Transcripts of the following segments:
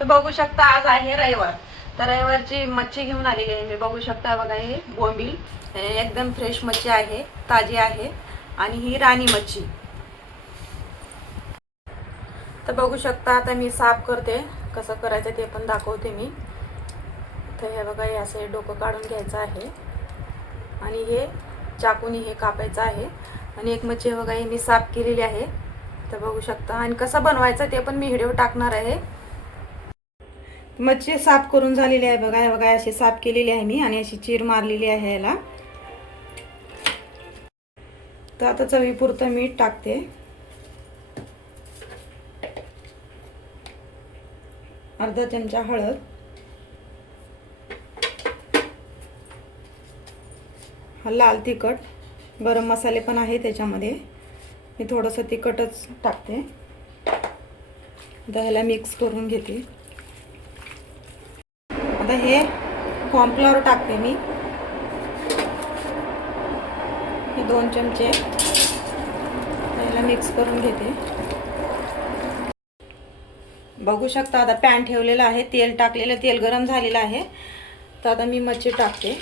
तर बघू शकता आज आहे रविवार. तर रविवारची मच्छी घेऊन आलेली आहे मी. बघू शकता बघा, हे बोंबील एकदम फ्रेश मच्छी आहे, ताजी आहे. आणि ही राणी मच्छी. तर बघू शकता आता मी साफ करते. कसं करायचं ते पण दाखवते मी. तर हे बघा, हे असं डोकं काढून घ्यायचं आहे आणि हे चाकूनी हे कापायचं आहे. आणि एक मच्छी बघा, ही मी साफ केलेली आहे. तर बघू शकता. आणि कसं बनवायचं ते पण मी व्हिडिओ टाकणार आहे. मच्छी साफ करून झालेली आहे बघा. हे बघा, अशी साफ केलेली आहे मी आणि अशी चीर मारलेली आहे याला. तर आता चवीपुरतं मीठ टाकते. अर्धा चमचा हळद, लाल तिखट, गरम मसाले पण आहे त्याच्यामध्ये. मी थोडंसं तिखटच टाकते. आता ह्याला मिक्स करून घेते. आता हे कॉर्नफ्लॉवर टाकते मी, हे 2 चमचे. ह्याला मिक्स करून घेते. बघू शकता आता पॅन ठेवलेला आहे, तेल टाकलेलं, तेल गरम झालेलं आहे. तर आता मी मच्छी टाकते.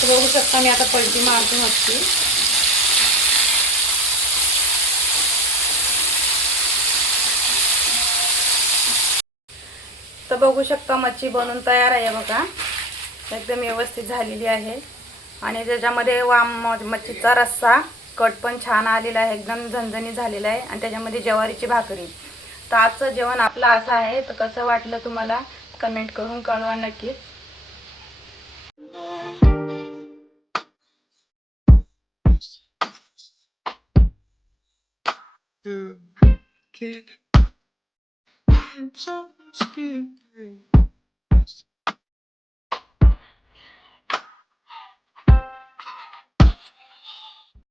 तर बघू शकता मी आता पलटी मारते मच्छी. तर बघू शकता मच्छी बनवून तयार आहे बघा. एकदम व्यवस्थित झालेली आहे. आणि त्याच्यामध्ये मच्छीचा रस्सा कट पण छान आलेला आहे, एकदम झणझणीत झालेला आहे. आणि त्याच्यामध्ये ज्वारीची भाकरी. तर आजचं जेवण आपलं असं आहे. तर कसं वाटलं तुम्हाला कमेंट करून कळवा नक्कीच. Yeah.